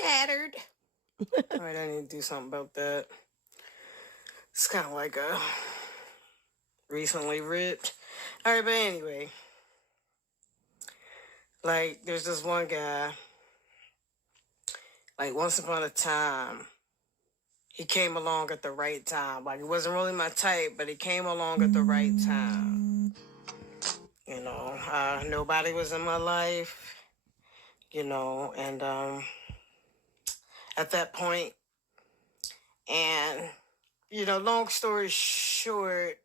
shattered. All right, I need to do something about that. It's kind of like a recently ripped. All right, but anyway, like there's this one guy. Like once upon a time, he came along at the right time. Like it wasn't really my type, but he came along at the right time. Nobody was in my life. And at that point, and long story short,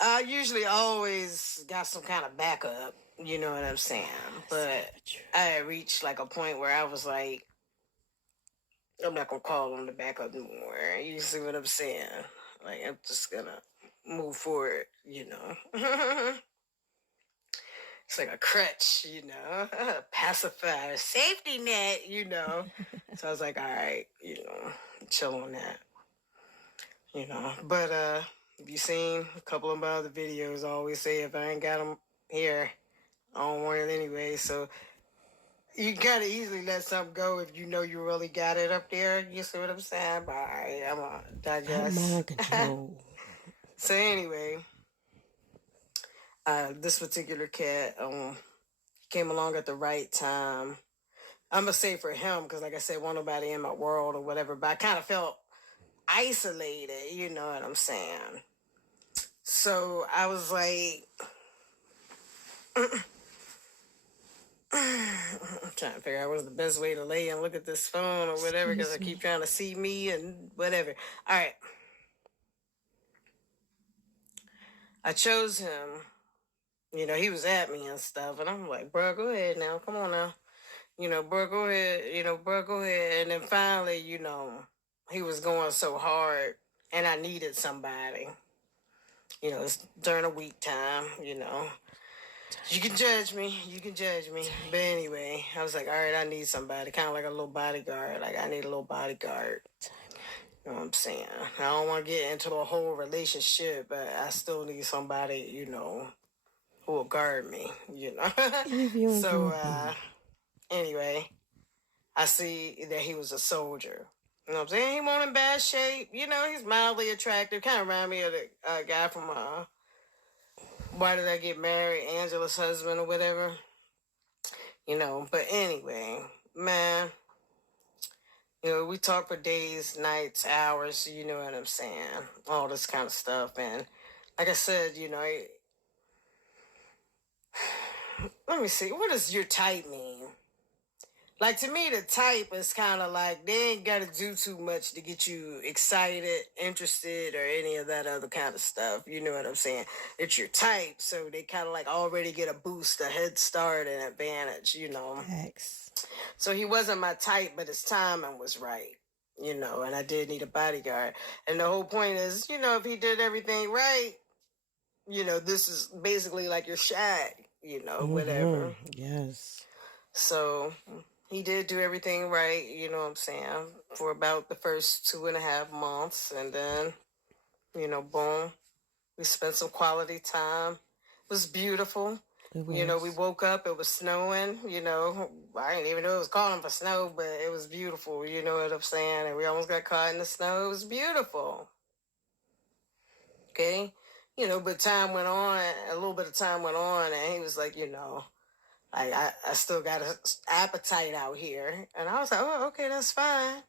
I usually always got some kind of backup. You know what I'm saying? But I had reached like a point where I was like, I'm not gonna call on the backup anymore. You see what I'm saying? Like I'm just gonna move forward. It's like a crutch, pacifier, safety net. So I was like, all right, chill on that. But if you seen a couple of my other videos, I always say if I ain't got them here, I don't want it anyway. So you gotta easily let something go if you know you really got it up there. You see what I'm saying? But all right, I'm gonna digest. Mind control. So anyway, this particular cat came along at the right time. I'm gonna say for him because, like I said, wasn't nobody in my world or whatever. But I kind of felt isolated. You know what I'm saying? So I was like, I'm trying to figure out what's the best way to lay and look at this phone or whatever because I keep trying to see me and whatever. All right. I chose him. He was at me and stuff. And I'm like, bro, go ahead now. Come on now. Bro, go ahead. Bro, go ahead. And then finally, he was going so hard and I needed somebody. It's during a week time, You can judge me. But anyway, I was like, all right, I need somebody. Kind of like a little bodyguard. Like, I need a little bodyguard. You know what I'm saying? I don't want to get into a whole relationship, but I still need somebody, who will guard me, So, anyway, I see that he was a soldier. You know what I'm saying? He wasn't in bad shape. He's mildly attractive. Kind of remind me of the guy from Why Did I Get Married? Angela's husband or whatever. But anyway, man, we talk for days, nights, hours, you know what I'm saying? All this kind of stuff. And like I said, let me see, what does your type mean? Like, to me, the type is kind of like they ain't got to do too much to get you excited, interested, or any of that other kind of stuff. You know what I'm saying? It's your type, so they kind of like already get a boost, a head start, an advantage, X. So he wasn't my type, but his timing was right, and I did need a bodyguard. And the whole point is, if he did everything right, this is basically like your shag, whatever. Yes. So he did do everything right, you know what I'm saying, for about the first 2.5 months. And then, boom, we spent some quality time. It was beautiful. It was. We woke up, it was snowing, I didn't even know it was calling for snow, but it was beautiful, you know what I'm saying? And we almost got caught in the snow. It was beautiful. Okay? But time went on, a little bit of time went on, and he was like, I still got an appetite out here. And I was like, oh, okay, that's fine.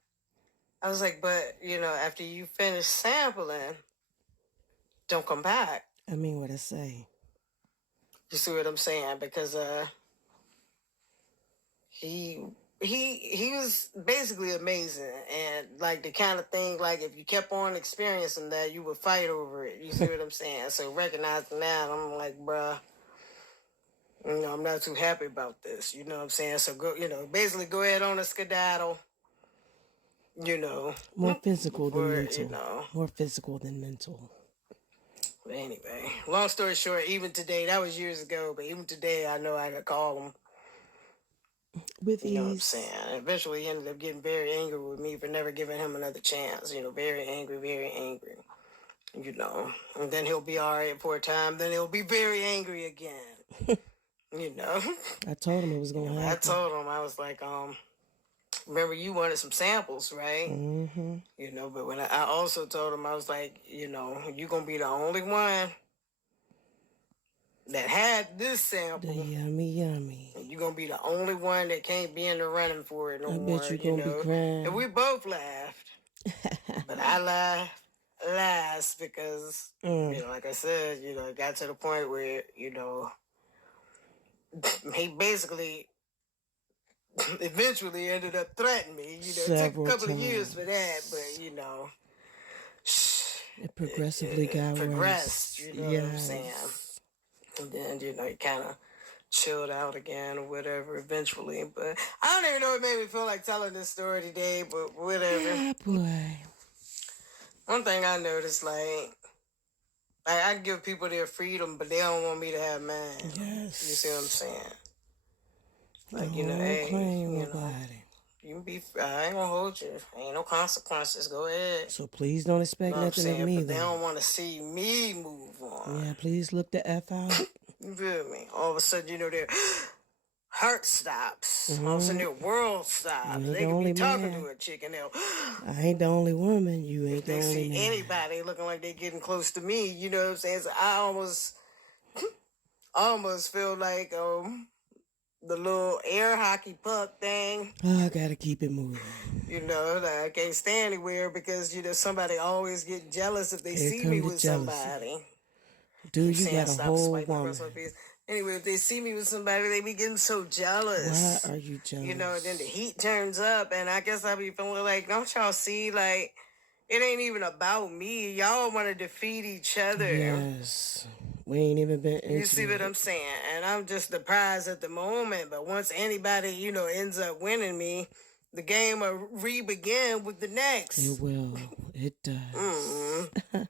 I was like, but, after you finish sampling, don't come back. I mean what I say. You see what I'm saying? Because he was basically amazing. And, like, the kind of thing, like, if you kept on experiencing that, you would fight over it. You see what I'm saying? So recognizing that, I'm like, bruh, I'm not too happy about this. You know what I'm saying? So, basically go ahead on a skedaddle. More physical than mental. More physical than mental. But anyway, long story short, even today, that was years ago, but even today, I know I could call him. With you know what I'm saying? Eventually, he ended up getting very angry with me for never giving him another chance. Very angry, very angry. And then he'll be all right for a time. Then he'll be very angry again. I told him it was going to happen. I told him, I was like, remember you wanted some samples, right? Mm-hmm. You know, but when I also told him, I was like, you know, you're going to be the only one that had this sample. The yummy. You're going to be the only one that can't be in the running for it no more. I bet you're going to be crying. And we both laughed. But I laughed last because, you know, like I said, you know, it got to the point where, you know, he basically eventually ended up threatening me. You know, it took a couple of years for that, but, you know, it progressively got progressed, worse. You know what I'm saying? And then, you know, he kind of chilled out again or whatever eventually. But I don't even know, it made me feel like telling this story today, but whatever. Yeah, boy. One thing I noticed, like I give people their freedom, but they don't want me to have mine. Yes. You see what I'm saying? Like, no, you know, hey, claim you nobody. know, you can be, I ain't gonna hold you. Ain't no consequences. Go ahead. So please don't expect nothing of me, but they don't want to see me move on. Yeah, please look the F out. You feel me? All of a sudden, you know, their heart stops. All of a sudden, their world stops. They can be talking to a chick and they'll... I ain't the only woman. You ain't the only man. If they see anybody looking like they getting close to me, you know what I'm saying? So I almost feel like the little air hockey puck thing. Oh, I gotta keep it moving. You know, like I can't stay anywhere because, you know, somebody always get jealous if they see me with somebody. Dude, you got a whole woman. Anyway, if they see me with somebody, they be getting so jealous. Why are you jealous? You know, then the heat turns up, and I guess I be feeling like, don't y'all see, like, it ain't even about me. Y'all want to defeat each other. Yes. We ain't even been into You see what I'm saying? And I'm just the prize at the moment. But once anybody, you know, ends up winning me, the game will re-begin with the next. It will. It does.